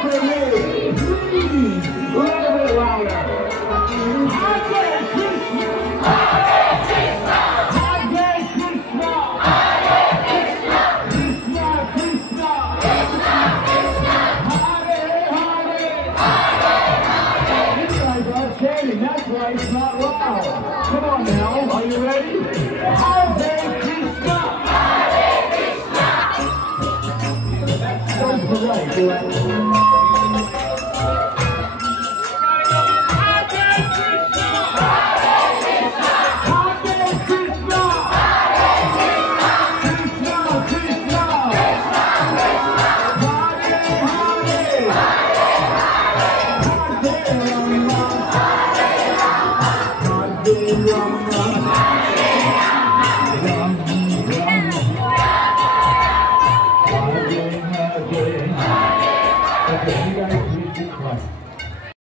for me. Please, a little bit louder. Hare Krishna. Hare Krishna. Hare Krishna. Hare Krishna. Krishna Krishna. Krishna Krishna. Hare Hare. Hare Hare. You guys are chanting. That's why it's not loud. Come on now. Are you ready? Hare Krishna. Hare Krishna. That's so polite. Okay, you guys